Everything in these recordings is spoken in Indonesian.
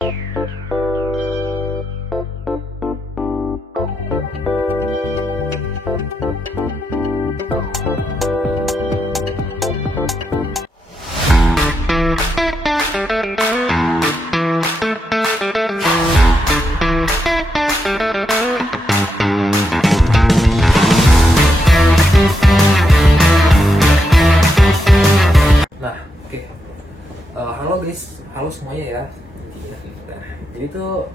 Halo guys, halo semuanya ya. Nah, jadi tuh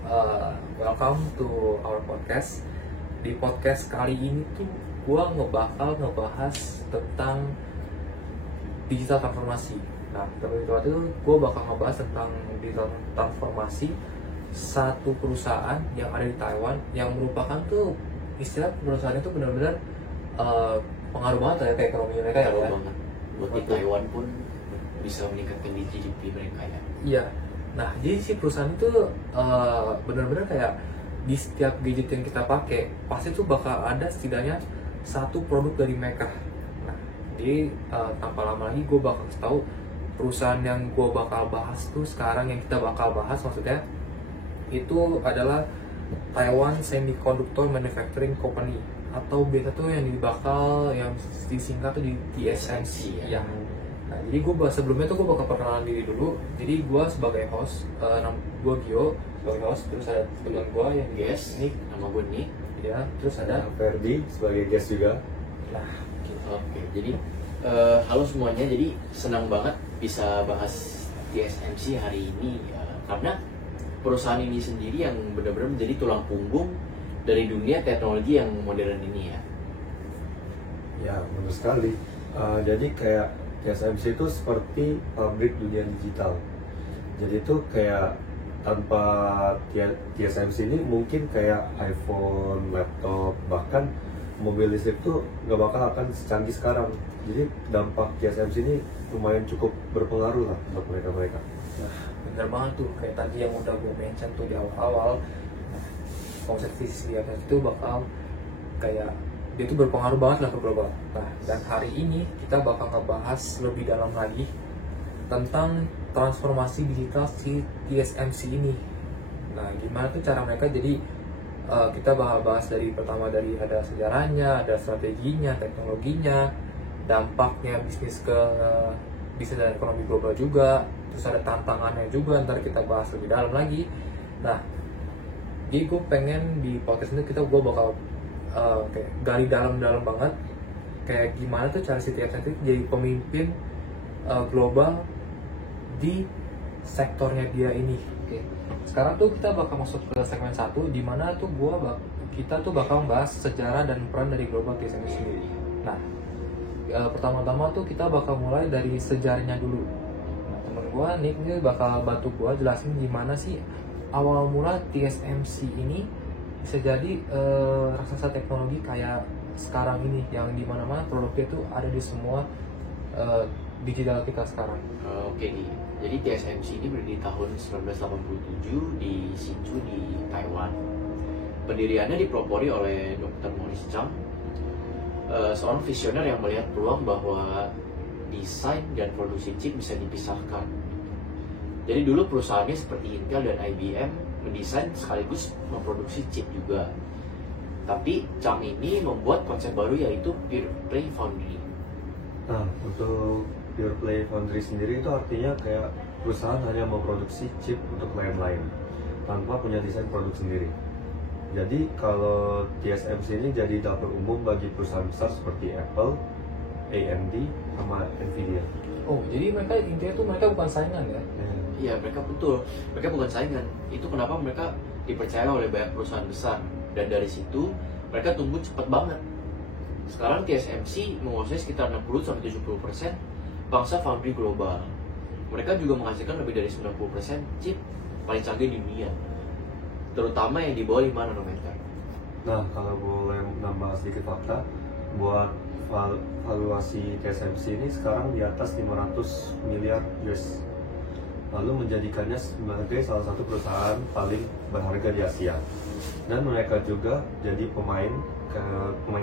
welcome to our podcast. Di podcast kali ini tuh gua bakal ngebahas tentang digital transformasi. Nah, terlebih dahulu itu gua bakal ngebahas tentang digital transformasi satu perusahaan yang ada di Taiwan, yang merupakan tuh istilah perusahaan itu benar-benar pengaruh banget ya ke ekonomi mereka ya. Buat di Taiwan pun bisa meningkatkan di GDP mereka ya. Iya. Nah, jadi si perusahaan itu benar-benar kayak di setiap gadget yang kita pakai pasti tuh bakal ada setidaknya satu produk dari mereka. Nah, jadi tanpa lama lagi gue bakal kasih tahu perusahaan yang gue bakal bahas tuh sekarang, yang kita bakal bahas maksudnya itu adalah Taiwan Semiconductor Manufacturing Company, atau biasa tuh yang disingkat tuh di TSMC ya. Nah, jadi sebelumnya tuh gue bakal perkenalan diri dulu. Jadi gue sebagai host, gue Gio sebagai host, terus ada teman gue yang guest, Nick, nama gue Nick, ya, terus ada Ferdi sebagai guest juga. Nah, oke. Jadi halo semuanya. Jadi senang banget bisa bahas TSMC hari ini ya, karena perusahaan ini sendiri yang benar-benar menjadi tulang punggung dari dunia teknologi yang modern ini ya. Ya, benar sekali. Jadi kayak TSMC itu seperti pabrik dunia digital. Jadi itu kayak tanpa TSMC ini mungkin kayak iPhone, laptop, bahkan mobil listrik tuh nggak bakal akan secanggih sekarang. Jadi dampak TSMC ini lumayan cukup berpengaruh lah untuk mereka. nah, bener banget tuh kayak tadi yang udah gue mention tuh di awal-awal. Nah, konsep visi itu bakal kayak dia itu berpengaruh banget lah ke global. Nah, dan hari ini kita bakal ngebahas lebih dalam lagi tentang transformasi digital si TSMC ini. Nah, gimana tuh cara mereka? Jadi kita bakal bahas pertama dari ada sejarahnya, ada strateginya, teknologinya, dampaknya bisnis dan ekonomi global juga, terus ada tantangannya juga. Ntar kita bahas lebih dalam lagi. Nah, jadi gue pengen di podcast ini gue bakal kayak gali dalam banget kayak gimana tuh cara si TSMC jadi pemimpin global di sektornya dia ini. Oke. Sekarang tuh kita bakal masuk ke segmen 1 di mana tuh kita tuh bakal membahas sejarah dan peran dari global TSMC sendiri. Nah, pertama-tama tuh kita bakal mulai dari sejarahnya dulu. Nah, temen gue Nick ini bakal bantu gue jelasin gimana sih awal mula TSMC ini bisa jadi raksasa teknologi kayak sekarang ini, yang dimana-mana produknya itu ada di semua digital kita sekarang. Oke nih, jadi TSMC ini berdiri tahun 1987 di Hsinchu di Taiwan. Pendiriannya dipelopori oleh Dr. Morris Chang, seorang visioner yang melihat peluang bahwa desain dan produksi chip bisa dipisahkan. Jadi dulu perusahaannya seperti Intel dan IBM mendesain sekaligus memproduksi chip juga. Tapi Chang ini membuat konsep baru yaitu Pure Play Foundry. Nah, untuk Pure Play Foundry sendiri itu artinya kayak perusahaan hanya memproduksi chip untuk klien lain tanpa punya desain produk sendiri. Jadi kalau TSMC ini jadi dapur umum bagi perusahaan besar seperti Apple, AMD, sama Nvidia. Oh, jadi mereka bukan saingan ya? Iya, mereka bukan saingan. Itu kenapa mereka dipercaya oleh banyak perusahaan besar, dan dari situ mereka tumbuh cepat banget. Sekarang TSMC menguasai sekitar 60-70% pangsa foundry global. Mereka juga menghasilkan lebih dari 90% chip paling canggih di dunia, terutama yang di bawah 5 nanometer. Nah, kalau boleh nambah sedikit fakta, buat valuasi TSMC ini sekarang di atas 500 miliar US, lalu menjadikannya sebagai salah satu perusahaan paling berharga di Asia. Dan mereka juga jadi pemain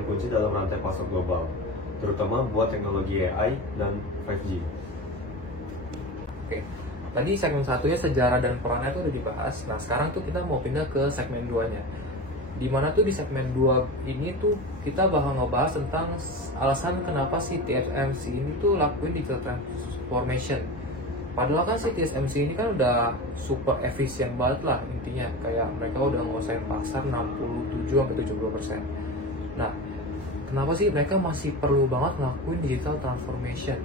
kunci dalam rantai pasar global, terutama buat teknologi AI dan 5G. Oke. tadi segmen satunya sejarah dan perannya tuh udah dibahas. Nah sekarang tuh kita mau pindah ke segmen 2-nya. Dimana tuh di segmen 2 ini tuh kita bakal ngebahas tentang alasan kenapa si TSMC ini tuh lakuin digital transformation. Padahal kan si TSMC ini kan udah super efisien banget lah intinya. Kayak mereka udah nguasain pasar 67-70%. Nah, kenapa sih mereka masih perlu banget ngelakuin digital transformation?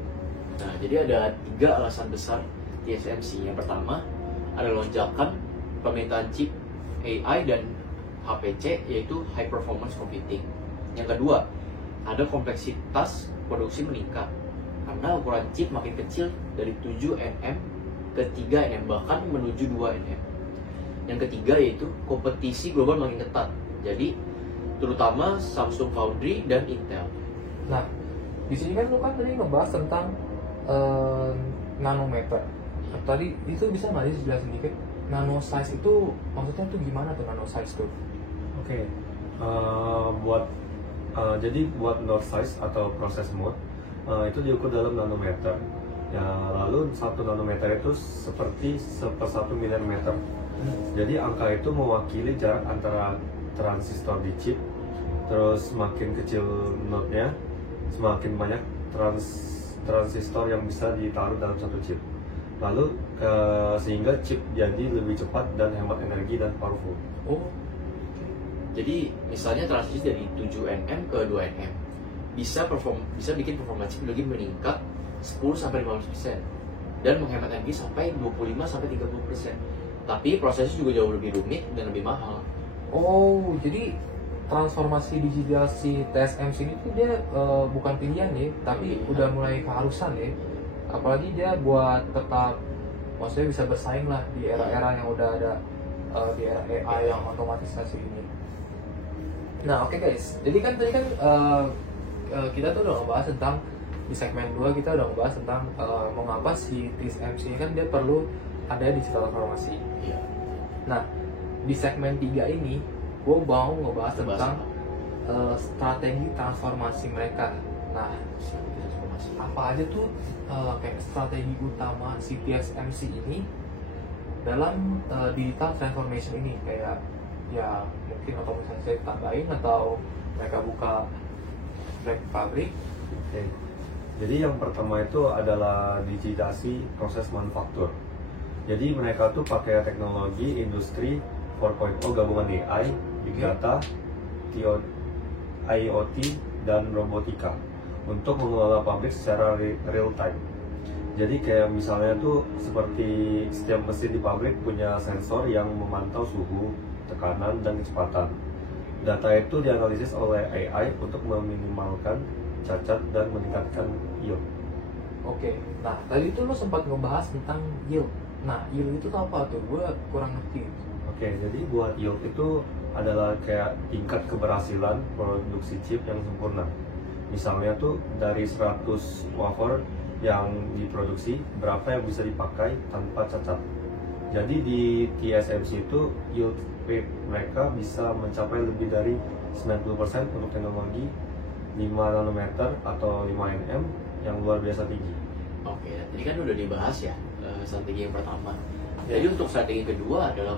Nah, jadi ada 3 alasan besar TSMC. Yang pertama, ada lonjakan permintaan chip AI dan HPC, yaitu High Performance Computing. Yang kedua, ada kompleksitas produksi meningkat karena ukuran chip makin kecil dari 7 nm ke 3 nm, bahkan menuju 2 nm. Yang ketiga yaitu kompetisi global makin ketat. Jadi terutama Samsung Foundry dan Intel. Nah, di sini kan lu kan tadi ngebahas tentang nanometer. Tadi itu bisa nggak sih jelasin dikit? Nano size itu maksudnya tuh gimana tuh nano size tuh? Oke, jadi buat node size atau process mode itu diukur dalam nanometer. Ya, lalu 1 nanometer itu seperti 1/1 milimeter. Jadi angka itu mewakili jarak antara transistor di chip. Terus semakin kecil node-nya, semakin banyak transistor yang bisa ditaruh dalam satu chip. Lalu sehingga chip jadi lebih cepat dan hemat energi dan powerful. Oh, Jadi misalnya transisi dari 7 nm ke 2 nm bisa bikin performa chip lagi meningkat 10-15% dan menghemat energi sampai 25-30%. Tapi prosesnya juga jauh lebih rumit dan lebih mahal. oh, jadi transformasi digital si TSMC ini tuh dia bukan pilihan ya, tapi Iya. udah mulai keharusan ya. Apalagi dia buat tetap, maksudnya bisa bersaing lah di era-era yang udah ada di era AI yang otomatisasi ini. Nah oke guys, jadi kan tadi kan kita tuh udah ngebahas tentang di segmen 2 kita udah ngebahas tentang mengapa si TSMC ini kan dia perlu ada digital transformasi. Iya. Nah di segmen 3 ini gue mau ngebahas tentang strategi transformasi mereka. Nah Transformasi. apa aja tuh kayak strategi utama si TSMC ini dalam digital transformation ini, kayak ya mungkin otomatisasi tambahin atau mereka buka pabrik. Oke. Jadi yang pertama itu adalah digitasi proses manufaktur. Jadi mereka tuh pakai teknologi industri 4.0 gabungan AI, Big Data, IoT, dan robotika untuk mengelola pabrik secara real time. Jadi kayak misalnya tuh seperti setiap mesin di pabrik punya sensor yang memantau suhu, tekanan, dan kecepatan. Data itu dianalisis oleh AI untuk meminimalkan cacat dan meningkatkan yield. Oke, nah tadi tuh lo sempat ngebahas tentang yield. Nah yield itu apa tuh? Gue kurang ngerti. Oke, jadi buat yield itu adalah kayak tingkat keberhasilan produksi chip yang sempurna. Misalnya tuh dari 100 wafer yang diproduksi, berapa yang bisa dipakai tanpa cacat. Jadi di TSMC itu yield rate mereka bisa mencapai lebih dari 90% untuk teknologi 5 nanometer atau 5 nm yang luar biasa tinggi. Oke, tadi kan udah dibahas ya strategi yang pertama. Jadi untuk strategi kedua adalah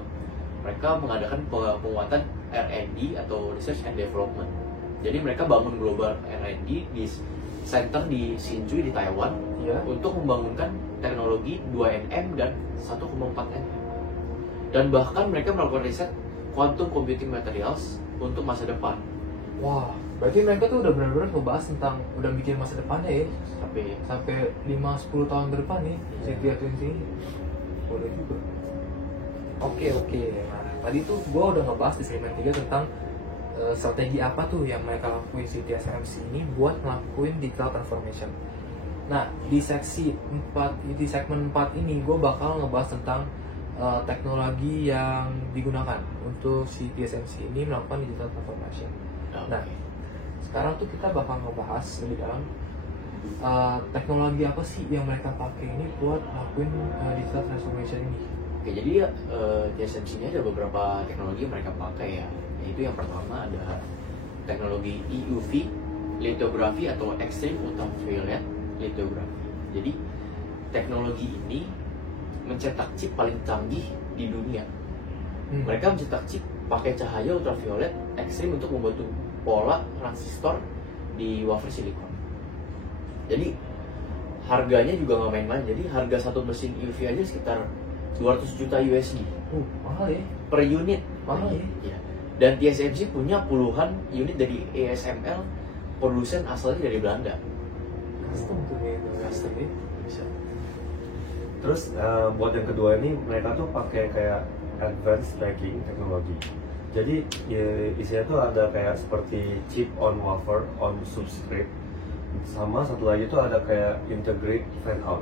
mereka mengadakan penguatan R&D atau Research and Development. Jadi mereka bangun global R&D di center di Hsinchu di Taiwan Iya. untuk membangunkan teknologi 2 nm dan 1,4 nm. Dan bahkan mereka melakukan riset quantum computing materials untuk masa depan. Wah, berarti mereka tuh udah benar-benar ngebahas tentang udah bikin masa depannya ya, Tapi sampai 5-10 tahun ke depan nih si TSMC ini. Boleh juga. Oke. Nah, tadi tuh gue udah ngebahas di segmen 3 tentang strategi apa tuh yang mereka lakuin si TSMC ini buat ngelakuin digital transformation. Nah, di segmen 4 ini gue bakal ngebahas tentang teknologi yang digunakan untuk si TSMC ini melakukan digital transformation. Nah, sekarang tuh kita bakal ngebahas lebih dalam teknologi apa sih yang mereka pakai ini buat ngelakuin digital transformation ini. Oke, jadi TSMC ini ada beberapa teknologi yang mereka pakai ya. Yaitu yang pertama ada teknologi EUV lithografi atau Extreme Ultraviolet Lithography. Jadi teknologi ini mencetak chip paling canggih di dunia. Hmm. Mereka mencetak chip pakai cahaya ultraviolet ekstrim untuk membentuk pola transistor di wafer silikon. Jadi harganya juga nggak main-main. Jadi harga satu mesin UV aja sekitar 200 juta USD Mahal ya. per unit. Mahal ya. Ya. Dan TSMC punya puluhan unit dari ASML, produsen asalnya dari Belanda. Custom tuh kayak gitu. Custom. ya. Bisa. Terus buat yang kedua ini mereka tuh pakai kayak advanced tracking teknologi. Jadi isinya tuh ada kayak seperti chip on wafer on substrate, sama satu lagi tuh ada kayak integrate fan out.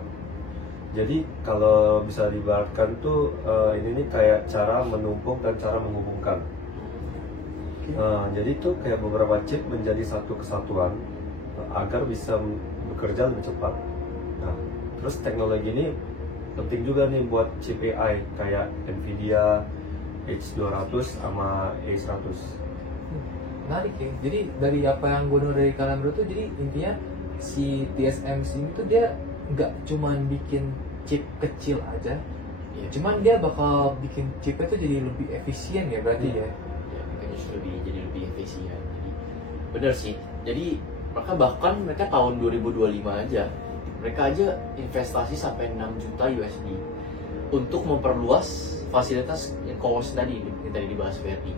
Jadi kalau bisa diibaratkan tuh ini nih kayak cara menumpuk dan cara menghubungkan. Jadi tuh kayak beberapa chip menjadi satu kesatuan agar bisa bekerja lebih cepat. Nah, terus teknologi ini penting juga nih buat chip AI kayak Nvidia H200 sama A100. Menarik ya. Jadi dari apa yang gue dengar dari kalian berdua tuh, jadi intinya si TSMC ini tuh dia nggak cuman bikin chip kecil aja, Iya. cuman dia bakal bikin chipnya tuh jadi lebih efisien ya berarti ya. Ya, makanya justru jadi lebih efisien. Jadi benar sih. Jadi mereka tahun 2025 aja, mereka aja investasi sampai 6 juta USD untuk memperluas fasilitas CoWoS tadi yang tadi dibahas Ferdi.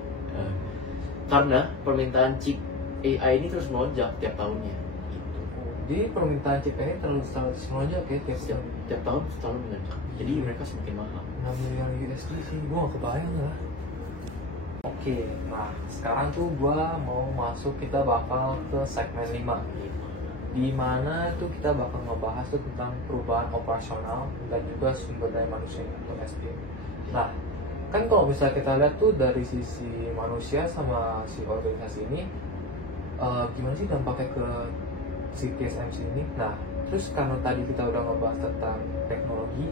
Karena permintaan chip AI ini terus melonjak tiap tahunnya. Gitu. Jadi permintaan chip ini terlalu melonjak ya Tiap tahun selalu meningkat. Jadi mereka semakin mahal. 6 miliar USD sih, gue gak kebayang lah. Oke, nah sekarang tuh gue mau masuk, kita bakal ke segmen 5, di mana tuh kita bakal ngebahas tuh tentang perubahan operasional dan juga sumber daya manusia atau SDM. Nah, kan kalau misalnya kita lihat tuh dari sisi manusia sama si organisasi ini, gimana sih dampaknya ke si TSMC ini? Nah, terus karena tadi kita udah ngebahas tentang teknologi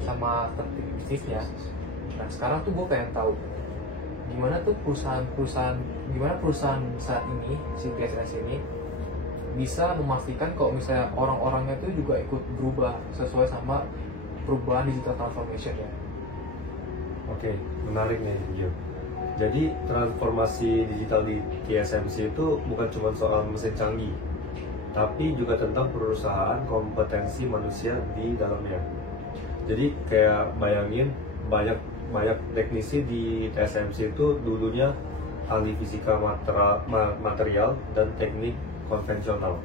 sama tentang bisnisnya, nah sekarang tuh gue pengen tahu gimana tuh perusahaan saat ini si TSMC ini bisa memastikan kalau misalnya orang-orangnya tuh juga ikut berubah sesuai sama perubahan digital transformation ya. Oke, menarik nih Gio. Jadi transformasi digital di TSMC itu bukan cuma soal mesin canggih, tapi juga tentang perusahaan kompetensi manusia di dalamnya. Jadi kayak bayangin banyak teknisi di TSMC itu dulunya ahli fisika material dan teknik konvensional.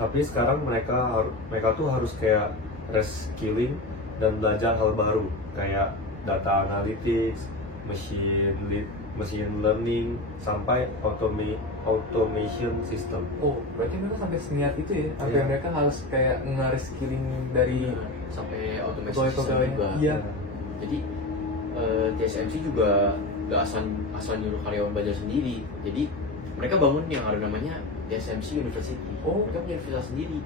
Tapi sekarang mereka tuh harus kayak reskilling dan belajar hal baru kayak data analytics, machine learning, sampai automation system. Oh, berarti mereka sampai seniat itu ya? Sampai Iya. mereka harus kayak nge-reskilling dari sampai automation system pegawai-pegawai. juga. Iya. Jadi TSMC juga gak asal nyuruh karyawan belajar sendiri. Jadi mereka bangun yang ada namanya TSMC University. Oh. Mereka punya universitas sendiri.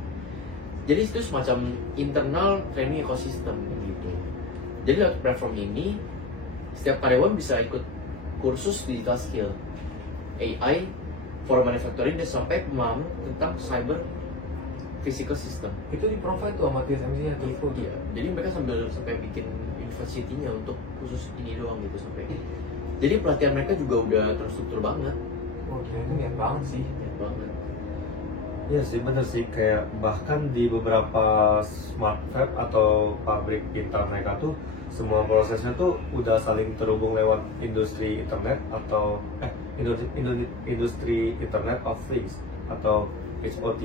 Jadi itu semacam internal training ecosystem gitu. Jadi lewat platform ini setiap karyawan bisa ikut kursus digital skill, AI for manufacturing, dan sampai pemahaman tentang cyber physical system. Itu di-provide tuh sama TSMC-nya tuh. Iya. Jadi mereka sampai bikin university-nya untuk khusus ini doang gitu sampai. Jadi pelatihan mereka juga udah terstruktur banget. Oh, itu niat banget sih. Niat banget. Iya sih, bener sih, kayak bahkan di beberapa smart fab atau pabrik pintar mereka tuh semua prosesnya tuh udah saling terhubung lewat industri internet atau industri internet of things atau HOT.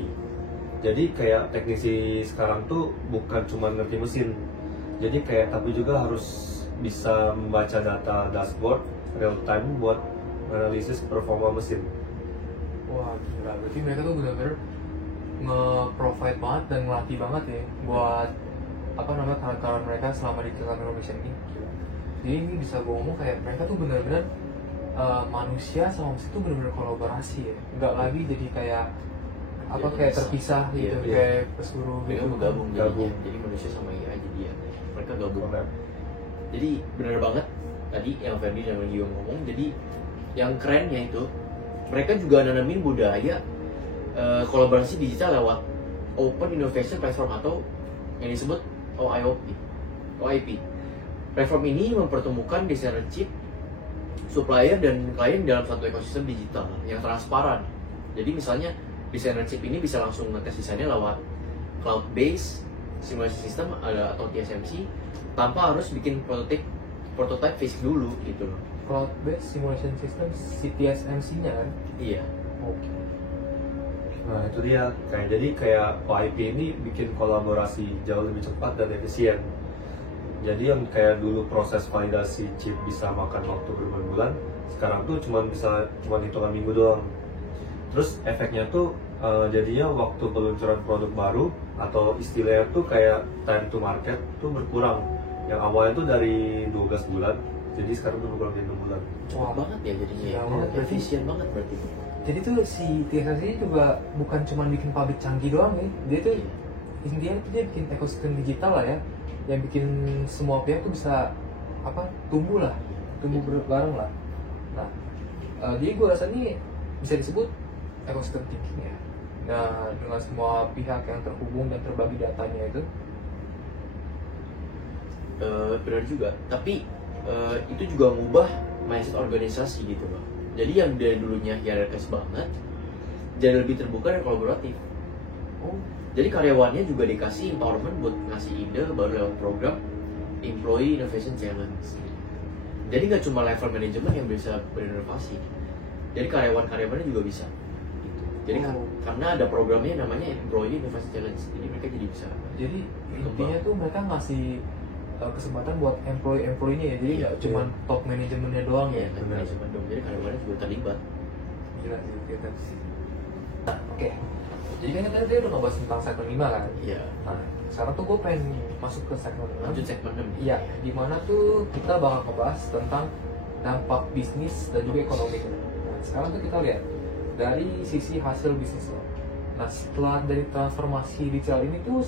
Jadi kayak teknisi sekarang tuh bukan cuma ngerti mesin, jadi kayak tapi juga harus bisa membaca data dashboard real time buat analisis performa mesin. Wah, gila. Berarti mereka tuh benar-benar nge-provide banget dan ngelatih banget ya buat kawan-kawan mereka selama di digital transformation ini. Jadi ini bisa gue ngomong kayak mereka tuh benar-benar manusia sama mesin tuh benar-benar kolaborasi ya. Nggak lagi jadi kayak kayak terpisah gitu, Iya. kayak pesuruh Mereka gitu. menggabung Gabung. jadinya. Jadi manusia sama AI jadi ya mereka gabung. Collab. Jadi benar banget tadi yang Ferdi dan Gio ngomong. Jadi yang kerennya itu mereka juga nanamin budaya kolaborasi digital lewat Open Innovation Platform atau yang disebut OIOP. OIP. Platform ini mempertemukan desainer chip, supplier, dan klien dalam satu ekosistem digital yang transparan. Jadi misalnya desainer chip ini bisa langsung ngetes desainnya lewat cloud-based simulation system atau TSMC tanpa harus bikin prototype fisik dulu gitu loh. Cloud based simulation system TSMC-nya kan? Iya. Oke. Nah itu dia, kayak OIP ini bikin kolaborasi jauh lebih cepat dan efisien. Jadi yang kayak dulu proses validasi chip bisa makan waktu berbulan-bulan, sekarang tuh cuma hitungan minggu doang. Terus efeknya tuh jadinya waktu peluncuran produk baru atau istilahnya tuh kayak time to market tuh berkurang. Yang awalnya tuh dari 12 bulan, jadi sekarang tuh berkurang jadi 6 bulan. Wah banget ya jadinya. Iya banget, berarti. Efisien banget berarti. Jadi tuh si TSMC juga bukan cuma bikin pabrik canggih doang nih, dia tuh intinya tuh dia bikin ekosistem digital lah ya, yang bikin semua pihak tuh bisa tumbuh bareng lah. Nah, jadi gue rasa ini bisa disebut ekosistem thinking ya. Nah, dengan semua pihak yang terhubung dan terbagi datanya itu. Benar juga. Tapi itu juga ngubah mindset organisasi gitu loh. Jadi yang dari dulunya hierarkis banget jadi lebih terbuka dan kolaboratif. Jadi karyawannya juga dikasih empowerment buat ngasih ide baru lewat program Employee Innovation Challenge. Jadi nggak cuma level manajemen yang bisa berinovasi, jadi karyawan-karyawannya juga bisa. Gitu. Jadi karena ada programnya namanya Employee Innovation Challenge, jadi mereka jadi bisa. Jadi intinya tuh mereka ngasih kesempatan buat employee-nya ya, jadi nggak cuma top manajemennya doang ya. Manajemen dong, jadi karyawannya juga terlibat. Gila sih. Nah, oke. Jadi kan tadi dia udah ngebahas tentang segmen 5 kan? Iya. Nah, sekarang tuh gue pengen masuk ke segmen 6. Lanjut segmen 6. Iya, dimana tuh kita bakal ngebahas tentang dampak bisnis dan juga ekonomi. Nah, sekarang tuh kita lihat dari sisi hasil bisnisnya. Nah, setelah dari transformasi digital ini tuh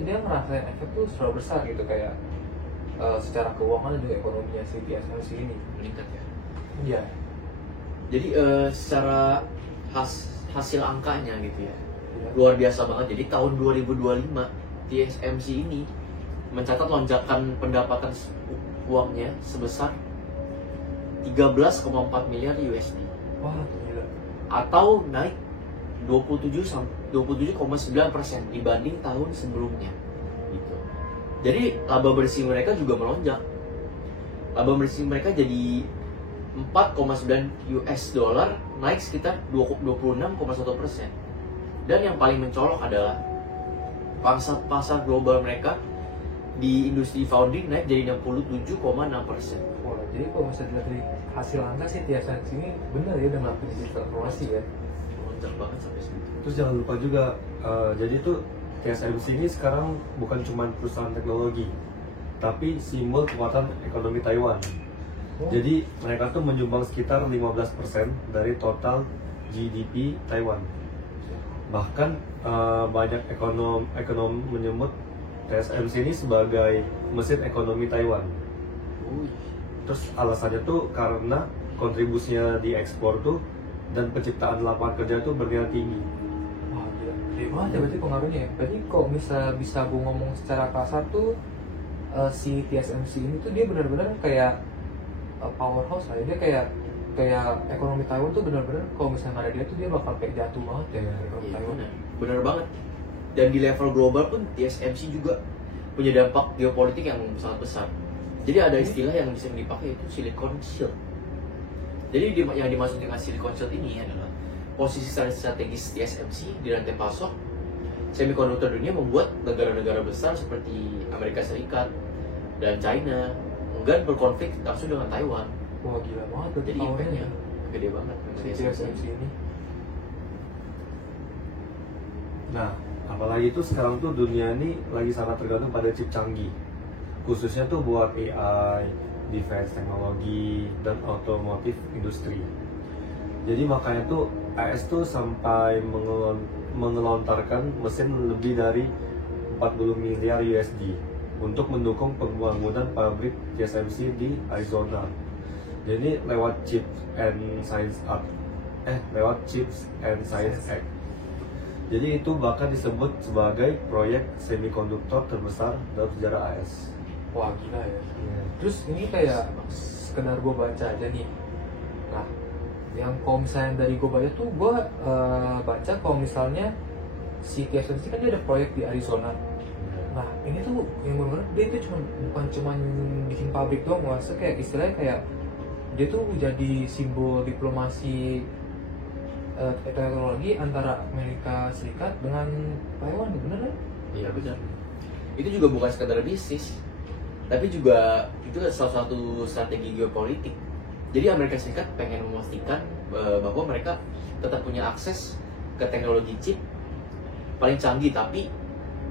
dia ngerasain efek tuh seberapa besar gitu, kayak secara keuangan dan juga ekonominya si TSMC ini Meningkat ya. Iya. Jadi secara hasil angkanya gitu ya, luar biasa banget. Jadi tahun 2025 TSMC ini mencatat lonjakan pendapatan uangnya sebesar 13,4 miliar USD. Wah, gila. Atau naik 27,9% dibanding tahun sebelumnya gitu. Jadi laba bersih mereka juga melonjak. Laba bersih mereka jadi 4,9 US dollar, naik sekitar 26,1%. Dan yang paling mencolok adalah pasar global mereka di industri foundry naik jadi 67,6%. Wah, jadi kalau misalnya dilihat dari hasil angka sih TSMC ini benar ya udah melakukan digital transformasi ya. Melonjak banget sampai segitu. Terus jangan lupa juga, jadi tuh TSMC ini sekarang bukan cuma perusahaan teknologi, tapi simbol kekuatan ekonomi Taiwan. Jadi mereka tuh menyumbang sekitar 15% dari total GDP Taiwan. Bahkan banyak ekonom menyebut TSMC ini sebagai mesin ekonomi Taiwan. Terus alasannya tuh karena kontribusinya di ekspor tuh dan penciptaan lapangan kerja tuh bernilai tinggi. Wah, gila. Gede banget ya berarti pengaruhnya ya. Berarti kok bisa gue ngomong secara kasar tuh si TSMC ini tuh dia benar-benar kayak powerhouse lah. Dia kayak ekonomi Taiwan tuh benar-benar kalau misalnya ada dia tuh dia bakal kayak jatuh banget ya ekonomi Iya, Taiwan. benar banget. Dan di level global pun TSMC juga punya dampak geopolitik yang sangat besar. Jadi ada istilah yang bisa dipakai itu Silicon Shield. Jadi yang dimaksud dengan Silicon Shield ini adalah posisi strategis TSMC di rantai pasok semikonduktor dunia membuat negara-negara besar seperti Amerika Serikat dan China enggan berkonflik langsung dengan Taiwan. Wah, gila banget berarti Jadi powernya impactnya gede banget si TSMC ini. Nah, apalagi itu sekarang tuh dunia ini lagi sangat tergantung pada chip canggih, khususnya tuh buat AI, defense teknologi, dan otomotif industri. Jadi makanya tuh AS tuh sampai mengelontarkan mesin lebih dari 40 miliar USD untuk mendukung pembangunan pabrik TSMC di Arizona. Jadi lewat Chips and Science Act. Jadi itu bahkan disebut sebagai proyek semikonduktor terbesar dalam sejarah AS. Wah gila ya. Terus ini kayak sekedar gue baca aja nih. Nah, yang kalau misalnya dari gue baca tuh gue baca kalau misalnya si TSMC kan dia ada proyek di Arizona. Nah ini tuh yang benar-benar dia itu bukan cuma bikin pabrik doang, maksudnya kayak istilahnya kayak dia tuh jadi simbol diplomasi teknologi antara Amerika Serikat dengan Taiwan, bener kan? Iya benar. Itu juga bukan sekedar bisnis, tapi juga itu salah satu strategi geopolitik. Jadi Amerika Serikat pengen memastikan bahwa mereka tetap punya akses ke teknologi chip paling canggih, tapi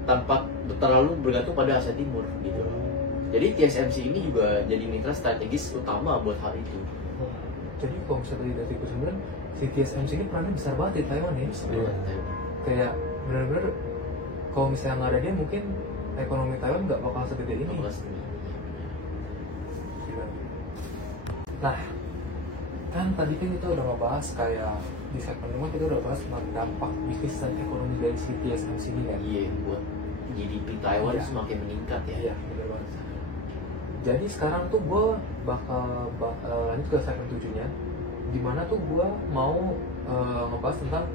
tanpa terlalu bergantung pada Asia Timur gitu loh. Jadi TSMC ini juga jadi mitra strategis utama buat hal itu. Jadi kalau misalnya dari kesimpulan si TSMC ini perannya besar banget di Taiwan ya. Kayak benar-benar kalau misalnya nggak ada dia mungkin ekonomi Taiwan nggak bakal segede ini. Nah, kan tadi kan kita udah ngebahas kayak di segmen rumah kita udah bahas tentang dampak bisnis dan ekonomi dari si TSMC ini kan. Iya, buat GDP Taiwan Iya. semakin meningkat ya. Iya, benar banget. Jadi sekarang tuh gue bakal lanjut ke segmen 7-nya, dimana tuh gue mau ngebahas tentang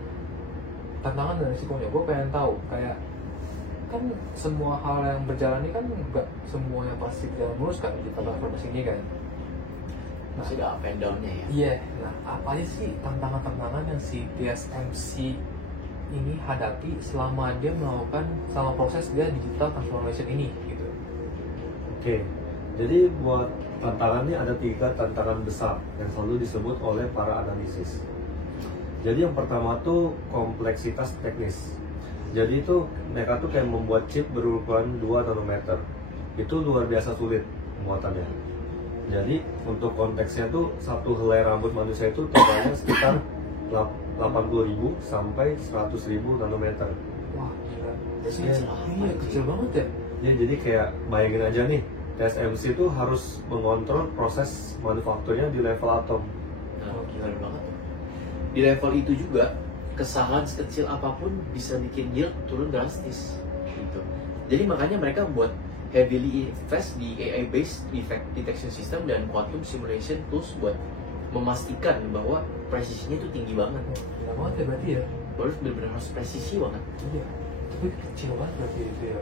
tantangan dan risikonya. Gue pengen tahu kayak kan semua hal yang berjalan ini kan nggak semuanya pasti berjalan mulus kan di transformasi ini kan. Masih ada up and down-nya ya. Iya, nah apa aja sih tantangan-tantangan yang si TSMC ini hadapi selama dia melakukan selama proses dia digital transformation ini gitu. Oke, jadi buat tantangannya ada 3 tantangan besar yang selalu disebut oleh para analisis. Jadi yang pertama tuh kompleksitas teknis. Jadi itu mereka tuh kayak membuat chip berukuran 2 nanometer. Itu luar biasa sulit pembuatannya. Jadi untuk konteksnya tuh satu helai rambut manusia itu tebalnya sekitar 80.000 sampai 100.000 nanometer. Wah, gila. Iya, Kecil banget ya. Ya, jadi kayak bayangin aja nih, TSMC itu harus mengontrol proses manufakturnya di level atom. Nah, gila banget. Di level itu juga kesalahan sekecil apapun bisa bikin yield turun drastis gitu. Jadi makanya mereka buat heavily invest di AI based defect detection system dan quantum simulation tools buat memastikan bahwa presisinya itu tinggi banget. Gila banget ya berarti ya. Baru benar-benar harus presisi banget. Iya. Tapi kecil banget berarti itu ya.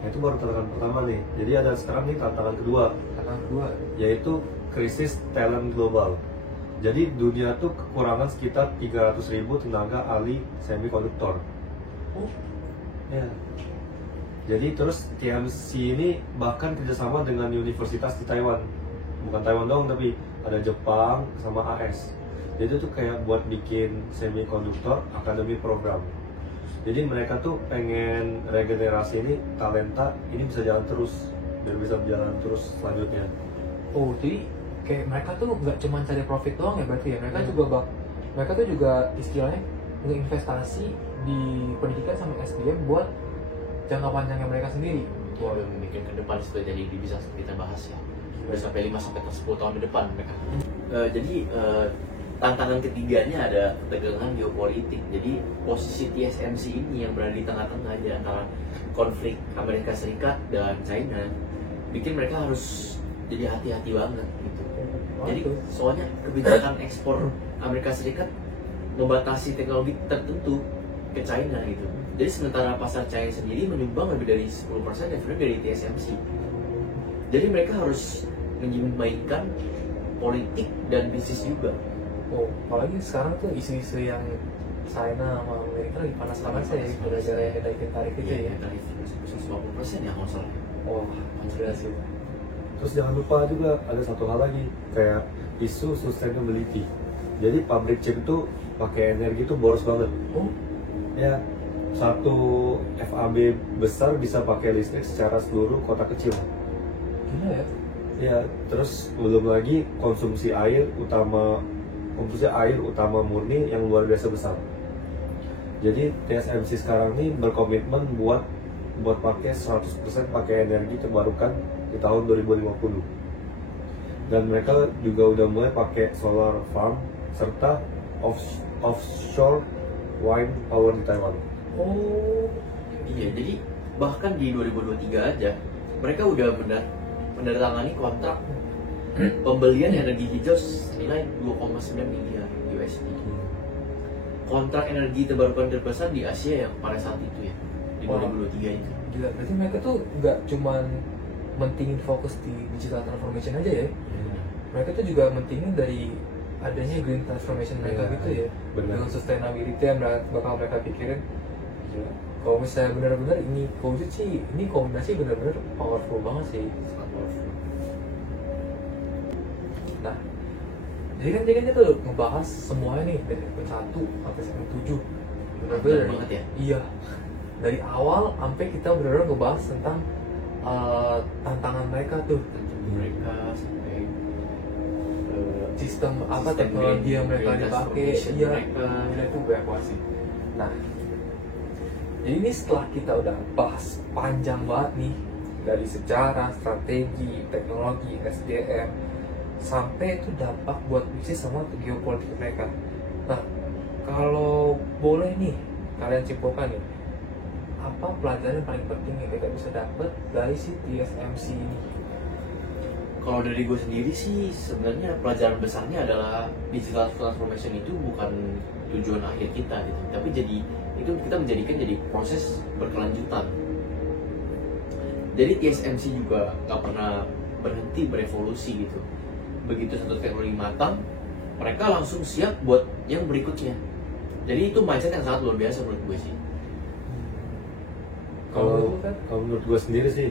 Nah, itu baru tantangan pertama nih. Jadi ada sekarang nih tantangan kedua, Tantangan kedua. yaitu krisis talent global. Jadi dunia tuh kekurangan sekitar 300.000 tenaga ahli semikonduktor. Oh, Ya. Jadi terus TSMC ini bahkan kerjasama dengan universitas di Taiwan. Bukan Taiwan doang, tapi ada Jepang sama AS. Jadi itu kayak buat bikin semikonduktor academy program. Jadi mereka tuh pengen regenerasi ini talenta ini bisa jalan terus, biar bisa berjalan terus selanjutnya. oh jadi kayak mereka tuh nggak cuma cari profit doang ya berarti ya. Mereka Hmm. juga mereka tuh juga istilahnya ngeinvestasi di pendidikan sama SDM buat jangka panjangnya mereka sendiri. Wah, udah mikir ke depan sudah jadi bisa kita bahas ya. Udah sampai 5 sampai 10 tahun ke depan mereka. Jadi tantangan ketiganya ada ketegangan geopolitik. Jadi posisi TSMC ini yang berada di tengah-tengah di antara konflik Amerika Serikat dan China bikin mereka harus jadi hati-hati banget gitu. Jadi soalnya kebijakan ekspor Amerika Serikat membatasi teknologi tertentu ke China gitu. Jadi sementara pasar China sendiri menyumbang lebih dari 10% dari TSMC. Jadi mereka harus menyeimbangkan politik dan bisnis juga. Oh, apalagi sekarang tuh isu-isu yang China sama Amerika lagi panas banget ya, gara-gara yang naikin tarif itu ya. Tarif 50% ya kalau salah. Wah, jelas sih. Terus jangan lupa juga ada satu hal lagi, kayak isu sustainability. Jadi pabrik chip itu pakai energi itu boros banget. Oh, Ya, satu FAB besar bisa pakai listrik secara seluruh kota kecil. gila ya. Ya, terus belum lagi konsumsi air utama murni yang luar biasa besar. Jadi TSMC sekarang ini berkomitmen buat pakai 100% pakai energi terbarukan di tahun 2050. Dan mereka juga udah mulai pakai solar farm serta offshore wind power di Taiwan. Oh, Iya, jadi bahkan di 2023 aja mereka udah menandatangani kontrak pembelian energi hijau senilai 2,9 miliar USD. Kontrak energi terbarukan terbesar di Asia yang pada saat itu ya, di Wah. 2023 itu. gila. Berarti mereka tuh nggak cuman mentingin fokus di digital transformation aja ya. Mereka tuh juga mentingin dari adanya green transformation mereka Iya, gitu ya. benar. Dengan sustainability yang bakal mereka pikirin. Gila. Kalau misalnya benar-benar ini kewujud sih, ini kombinasi benar-benar powerful banget sih. Sangat powerful. Nah, jadi kan dia tuh ngebahas semuanya nih dari segmen 1 sampai segmen 7. Benar-benar Panjang banget ya? Iya. Dari awal sampai kita benar-benar ngebahas tentang tantangan mereka tuh, Tentu mereka sampai sistem apa sistem teknologi yang mereka green dipakai. transformation Iya, mereka. gila itu banyak banget sih. Nah, jadi ini setelah kita udah bahas panjang banget nih dari sejarah, strategi, teknologi, SDM, sampai itu dampak buat bisnis sama geopolitik mereka. Nah, kalau boleh nih kalian simpulkan nih, apa pelajaran yang paling penting yang kita bisa dapat dari si TSMC ini? Kalau dari gue sendiri sih sebenarnya pelajaran besarnya adalah digital transformation itu bukan tujuan akhir kita gitu, tapi jadi itu kita menjadikan jadi proses berkelanjutan. Jadi TSMC juga nggak pernah berhenti berevolusi gitu. Begitu satu teknologi matang, mereka langsung siap buat yang berikutnya. Jadi itu mindset yang sangat luar biasa menurut gue sih. Kalau menurut lu kan? kalau menurut gue sendiri sih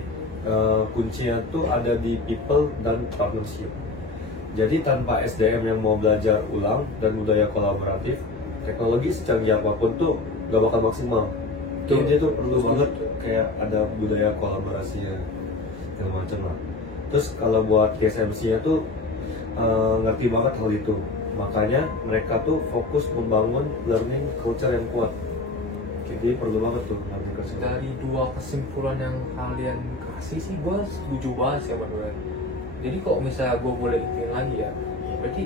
kuncinya tuh ada di people dan partnership. Jadi tanpa SDM yang mau belajar ulang dan budaya kolaboratif, teknologi secanggih apapun tuh gak bakal maksimal. Tuh Iya. dia tuh perlu Setuju. banget kayak ada budaya kolaborasinya segala macam lah. Terus kalau buat TSMC-nya tuh ngerti banget hal itu. Makanya mereka tuh fokus membangun learning culture yang kuat. Jadi perlu banget tuh learning culture. Dari dua kesimpulan yang kalian kasih sih, gue setuju banget sih sama gue. Jadi kalau misalnya gue boleh ingetin lagi ya, berarti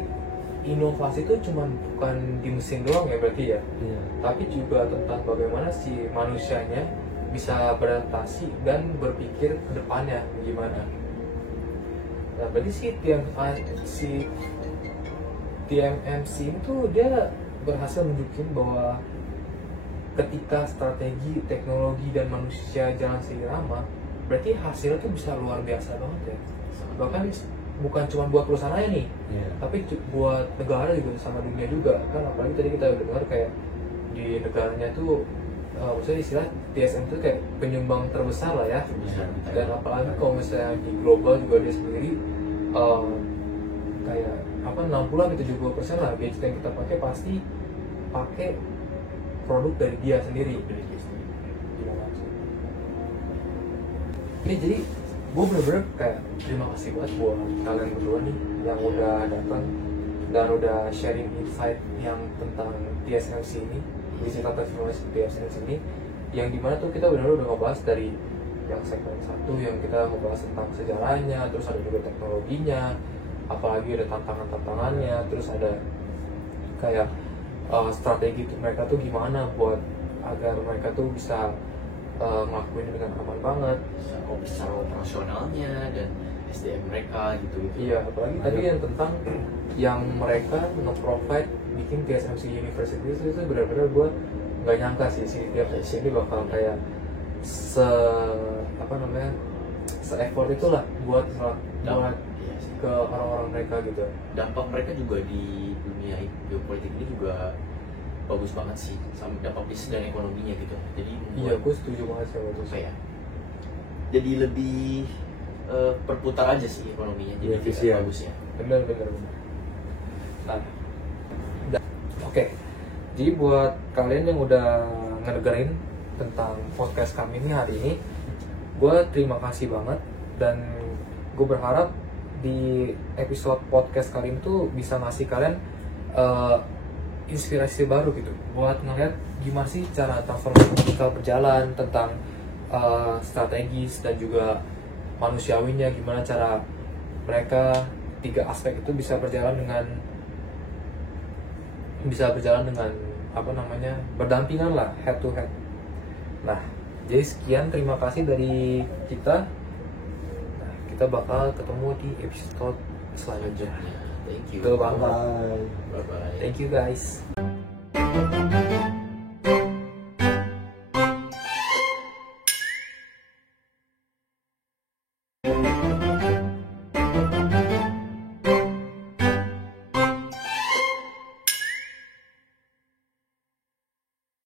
inovasi itu cuma bukan di mesin doang ya berarti ya, Iya. tapi juga tentang bagaimana si manusianya bisa beradaptasi dan berpikir ke depannya gimana. Nah, berarti si TMMC itu dia berhasil menunjukin bahwa ketika strategi, teknologi, dan manusia jalan seirama, berarti hasilnya tuh bisa luar biasa banget ya. Bahkan bukan cuma buat perusahaan aja nih, Iya. tapi buat negara juga sama dunia juga kan. Apalagi tadi kita udah dengar kayak di negaranya tuh maksudnya istilah TSM itu kayak penyumbang terbesar lah ya. Dan apalagi kalau misalnya di global juga dia sendiri kayak apa 60-70% lah gadget yang kita pakai pasti pakai produk dari dia sendiri. Gila banget sih. Ini jadi gue bener-bener kayak terima kasih banget buat kalian berdua nih yang udah datang dan udah sharing insight yang tentang TSMC ini, digital transformation TSMC ini, yang dimana tuh kita benar-benar udah ngebahas dari yang segmen 1 yang kita ngebahas tentang sejarahnya, terus ada juga teknologinya, apalagi ada tantangan-tantangannya, terus ada kayak strategi mereka tuh gimana buat agar mereka tuh bisa ngelakuin dengan aman banget. Secara operasionalnya dan SDM mereka gitu. Iya, apalagi tadi yang tentang yang mereka nge-provide bikin TSMC University itu benar-benar gue nggak nyangka sih si TSMC ini bakal kayak se effort itulah buat Iya sih. ke orang-orang mereka gitu. Dampak mereka juga di dunia geopolitik ini juga bagus banget sih, sama dampak bisnis dan ekonominya gitu. Jadi Iya, gue setuju banget sama itu. apa ya? Jadi lebih berputar aja sih ekonominya, jadi Iya, tidak efisien. bagus ya. Benar. Nah, oke. Jadi buat kalian yang udah ngedengerin tentang podcast kami ini hari ini, gue terima kasih banget dan gue berharap di episode podcast kali ini tuh bisa ngasih kalian inspirasi baru gitu buat ngeliat gimana sih cara transformasi digital berjalan, tentang strategis dan juga manusiawinya, gimana cara mereka 3 aspek itu bisa berjalan dengan berdampingan lah, head to head. Nah, jadi sekian, terima kasih dari kita. Nah, kita bakal ketemu di episode selanjutnya. Thank you. Betul banget. Bye. Bye bye. Thank you guys.